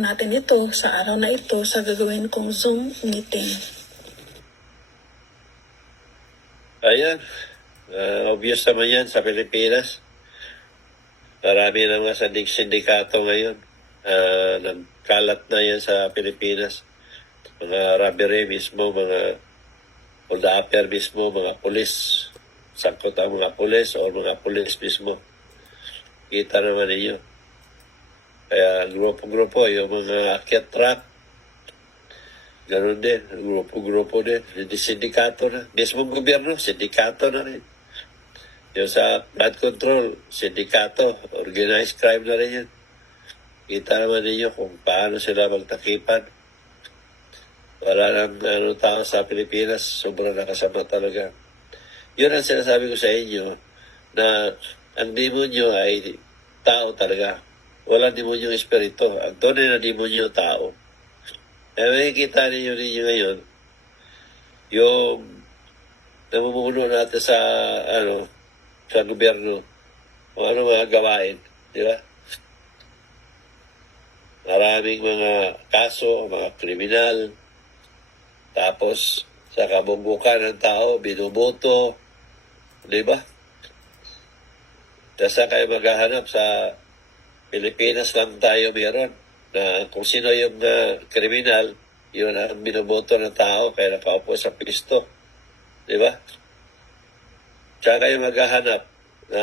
natin ito sa araw na ito sa gagawin kong Zoom meeting. Ayan, obvious naman yan sa Pilipinas. Marami na mga sindikato ngayon. Nagkalat na yan sa Pilipinas. Mga robbery mismo, mga hold-upper mismo, mga pulis. Sangkot ang mga pulis o mga pulis mismo. Kita naman ninyo. Kaya grupo-grupo, yung mga akyat truck, ganun din, grupo-grupo din. Hindi sindikato na. Mismong gobyerno, sindikato na rin. Yung sa flood control, sindikato, organized crime na rin yun. Kita naman ninyo kung paano sila magtakipan. Wala nang tao sa Pilipinas, sobrang nakasama talaga. Yun ang sinasabi ko sa inyo, na ang demonyo ay tao talaga. Walang demonyong espiritu. Ang tunay na demonyo tao. May kita ninyo ngayon, yung namumuno natin sa sa gobyerno o ano mga gawain, di ba? Maraming mga kaso, mga kriminal, tapos sa kabumbukan ng tao, binuboto, di ba? Kasi kayo maghahanap sa Pilipinas lang tayo meron na kung sino yung kriminal, yun ang binoboto ng tao kaya nakaupo sa pisto. Di ba? Tsaka kayo maghahanap na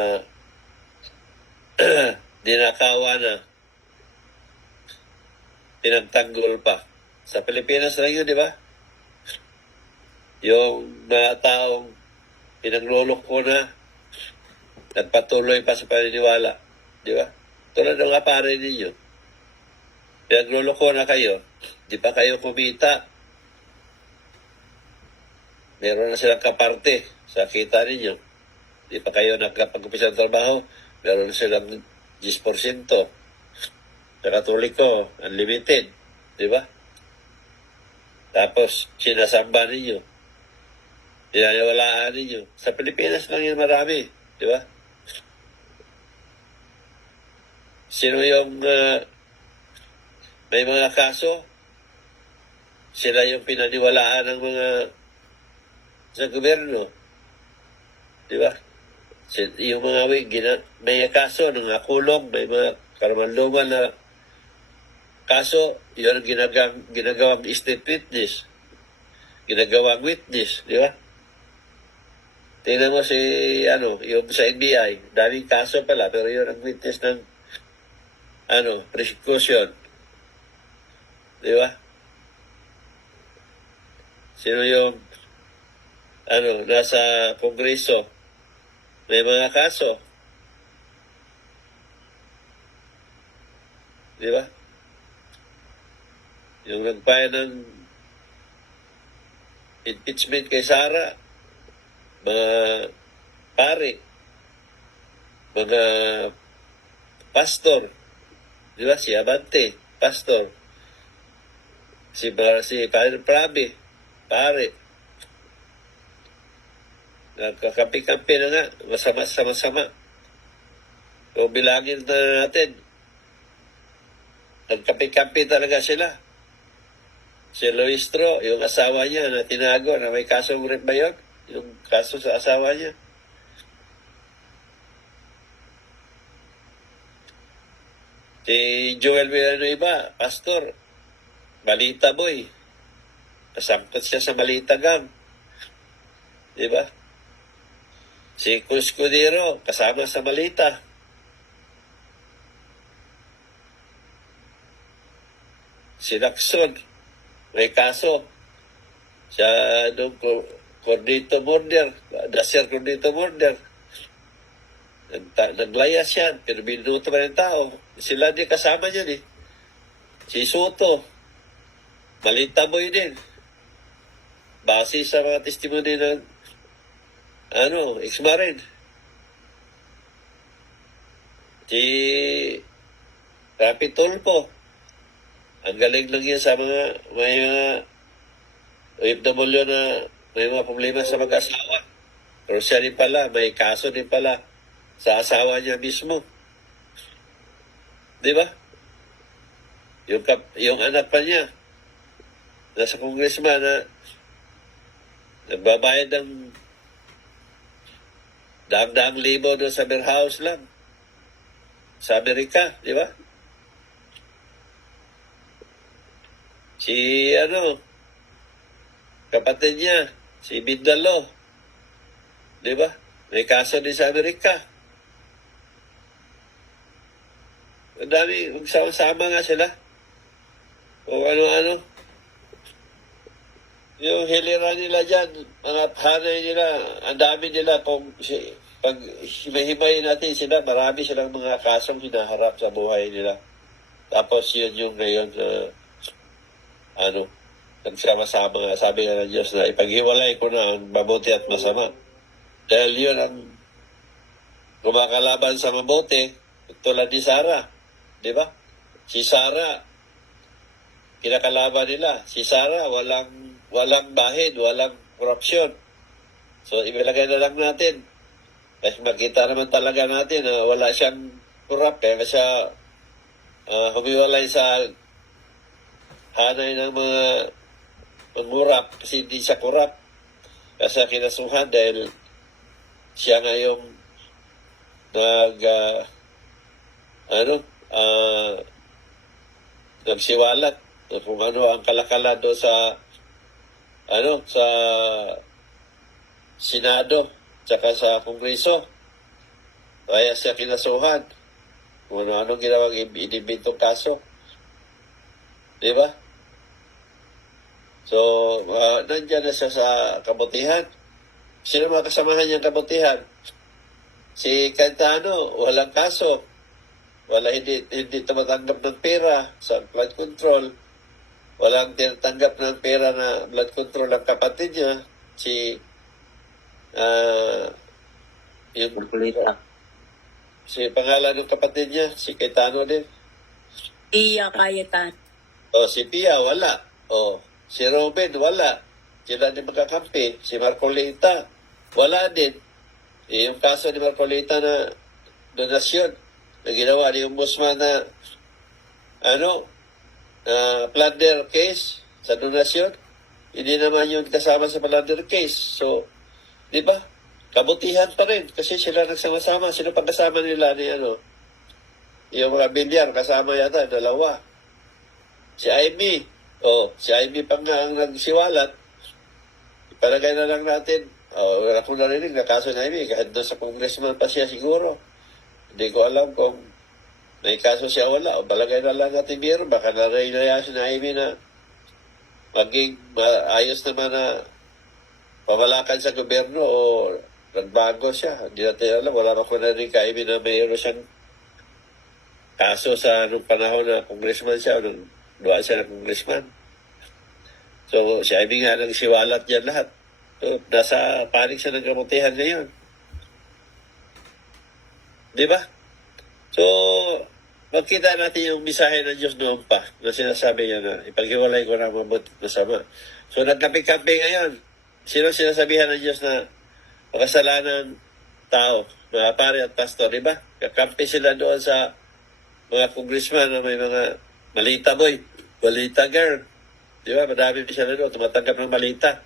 dinakawa na, pinagtanggol pa. Sa Pilipinas lang yun, di ba? Yung mga taong pinagluloko na, nagpatuloy pa sa paniniwala. Di ba? Tulad ng mga pare ninyo. Pinagluloko na kayo, di pa kayo kumita. Meron na silang kaparte sa kita ninyo. Di pa kayo nagkapag-upisa ng trabaho, meron na silang 10%. Sa Katoliko, unlimited. Di ba? Tapos, sinasamba ninyo. Pinaniwalaan ninyo. Sa Pilipinas lang yun marami. Di ba? Sino yung may mga kaso? Sila yung pinaniwalaan ng mga sa gobyerno. Di ba? Yung mga may kaso, nangakulong, may mga karamanluman na kaso, yun ang ginagawang state witness. Ginagawang witness, di ba? Tingnan mo yung sa NBI, daming kaso pala, pero yun ang witness ng prosecution. Di ba? Sino yung nasa kongreso, may mga kaso. Di ba? Yung nagpaya ng impeachment kay Sara, mga pare, mga pastor, di ba? Si Abante, pastor. Si Padre Prabe, pare. Nagkakampi-kampi na nga, masama. Kung bilangin na natin, nagkampi-kampi talaga sila. Si Luistro, yung asawa niya na tinago na may kasong rape ba yun? Yung kaso sa asawa niya. Si Joel Villanueva, pastor, Malita boy. Nasangkot siya sa Malita gang. Di ba? Si Cuscudero, kasama sa Malita. Si Lacson, may kaso. Sa Cordito Border, Dasher Cordito Border. Naglayas yan, pero binuto pa ng tao. Sila di kasama niyan eh. Si Soto, Malita boy din. Base sa mga testimony ng ex-marine. Si Rapi Tulfo, ang galing lang yan sa may mga OFW na may mga problema sa mag-asawa. Pero siya din pala, may kaso din pala sa asawa niya mismo. Di ba? yung anak pa niya, nasa congressman na nagbabayad ng daang-daang libo doon sa beer house lang sa Amerika, di ba? Si kapatid niya, si Bindalo, di ba? May kaso din sa Amerika. Ang dami, magsama-sama nga sila. O ano-ano. Yung hilira nila dyan, mga hanay nila, ang dami nila pag himay natin sila, marami silang mga kasong hinaharap sa buhay nila. Tapos yun yung ngayon, nagsama-sama nga, sabi nga ng Diyos na ipaghiwalay ko na ang mabuti at masama. Dahil yun ang kumakalaban sa mabuti, tulad ni Sarah. Di ba? Si Sarah, kinakalaban nila. Si Sarah, walang bahid, walang korupsyon. So, ibilagay na lang natin. Kasi makita naman talaga natin na wala siyang korap. Kaya siya humiwalay sa hanay ng mga mangurap kasi hindi siya korap. Kasi kinasuhan dahil siya nga yung nagsiwalat kung ano ang kalakalan doon sa Senado tsaka sa Kongreso. Kaya siya kinasuhan kung ano ginawang inibintong kaso. Di ba? So, nandiyan na siya sa kabutihan. Sino mga kasamahan niyang kabutihan? Si Cayetano, walang kaso. Hindi tumatanggap ng pera sa blood control. Walang tinatanggap ng pera na blood control ang kapatid niya. Si pangalan ng kapatid niya, si Cayetano din. Iya Cayetano. Si Pia, wala. Si Robin, wala. Sila din magkakampi. Si Marcolita, wala din. Yung kaso ni Marcolita na donasyon na ginawa ni Ombudsman na plunder case sa donasyon, hindi naman yun kasama sa plunder case. So, di ba? Kabutihan pa rin kasi sila nagsama-sama. Sino pang kasama nila ni yung mga bilyar, kasama yata, dalawa. Si Amy. Si Amy pa nga ang nagsiwalat. Ipalagay na lang natin. Wala kong narinig na kaso ni Amy. Kahit doon sa congressman pa siya siguro. Hindi ko alam kung may kaso siya wala. O palagay na lang natin biro. Baka na-realize na Amy na maging ayos naman na pamalakan sa gobyerno o nagbago siya. Hindi natin alam. Wala ko narinig ka Amy na mayroon siyang kaso sa nung panahon na congressman siya o nung duwaan siya ng congressman. So, si Amy nga nagsiwalat yan lahat. So, nasa panig siya ng kamutihan ngayon. Di ba? So, magkita natin yung misahe ng Diyos noon pa na sinasabi niya na ipaghiwalay ko na mabuti at masama. So, nagkape-kape ngayon. Sino sinasabihan ng Diyos na makasalanan tao, mga pare at pastor, di ba? Kakampi sila doon sa mga congressman na may mga malita boy, malita girl. Di ba? Madami siya na doon, tumatanggap ng malita.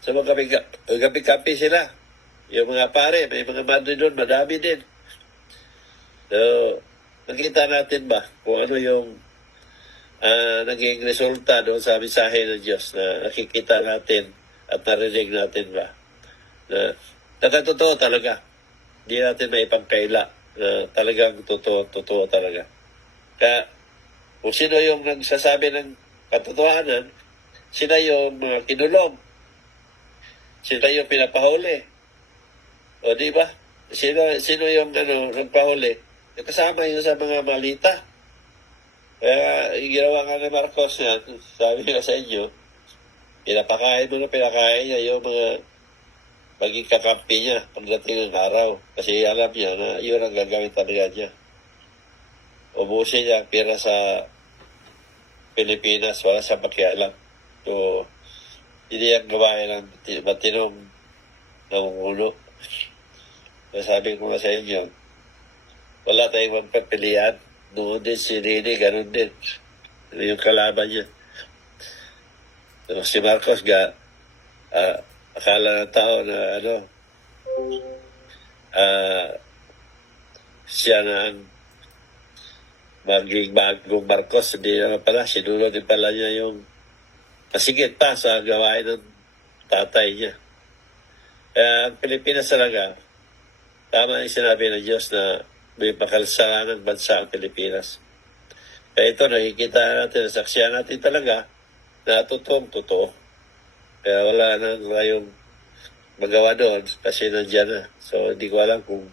So, magkape-kape sila. Yung mga pare, may mga madre doon, madami din. So, makita natin ba kung ano yung naging resulta doon sa mensahe ng Diyos na nakikita natin at narinig natin ba na nakatotoo talaga. Hindi natin maipagkaila na talagang totoo talaga. Kaya kung sino yung nagsasabi ng katotohanan, sila yung mga kinulong. Sila yung pinapahuli. O di ba? Sino yung nagpahuli? Kasama yun sa mga malita. Kaya ginawa nga ng Marcos yan, sabi ko sa inyo, pinapakain niya yung mga maging kakampi niya pagdating ng araw. Kasi alam niya na yun ang gagawin talaga niya. Ubusin niya pira sa Pilipinas, wala sa pakialam. So, hindi ang gawain ng matinong namumuno. So, sabi ko nga sa inyo, wala tayong magpapilian. Noon din si Rini, ganun din. yung kalaban niya. Si Marcos, akala ng tao na siya na ang maging bagong Marcos. Hindi naman pala, sinunod din pala niya yung masigit pa sa gawain ng tatay niya. Ang Pilipinas talaga, tama yung sinabi ng Diyos na may pakalsahan ng bansa ang Pilipinas. Kaya ito, nakikita natin, nasaksiyan natin talaga na totoo. Kaya wala na tayong magawa doon kasi nandiyan na. So, hindi ko alam kung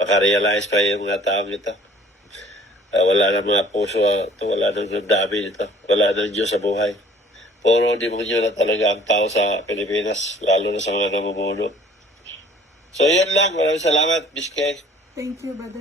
makarealize pa yung mga taong ito. Wala na mga puso ito, wala nang dami nito, wala nang Diyos sa buhay. Puro demonyo na talaga ang tao sa Pilipinas, lalo na sa mga namumuno. So, yun lang. Maraming salamat, Biskay. Thank you, Brother